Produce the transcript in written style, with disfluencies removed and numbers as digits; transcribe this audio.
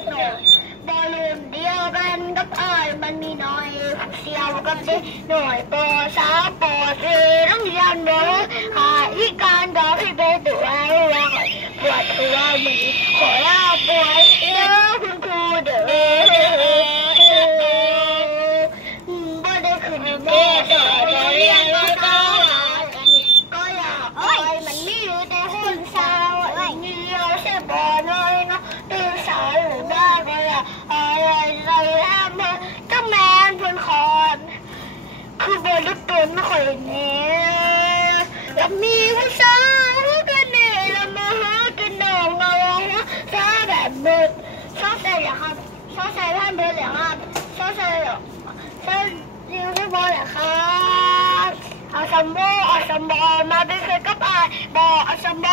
กหน่อยบอลลูนเดียวกันกับอ้ายมันมีน้อยเสียวกับเด็กหน่อยปอสามปอสี่ต้องยันเด้อหาอีการดอกที่เป็นตัวเราปวดตัวมือขอลาปวดเด้อคุณครูเด้อบ่ได้ขึ้นเด้อจะเรียนก็ก็อยากไปมันมีอยู่แต่หุ่นสาวนี่เราเสียบอลเลยเนาะตื่นสายหรือได้ก็อยากอะไรแล้วมาเจ้าแมนพลคอนคือบอลลูกตุนไม่ค่อยเนี่ยแล้วมีผู้ชายกันเนี่ยแล้วมาหากันดองมาซาแบบเบิดซาใส่เหรอครับซาใส่ท่านเบิดเหรอครับซาใส่เหรอซายิงที่บอลเหรอเอาซัมโบมาเป็นเคยกับไอ้บอเอาซัมโบ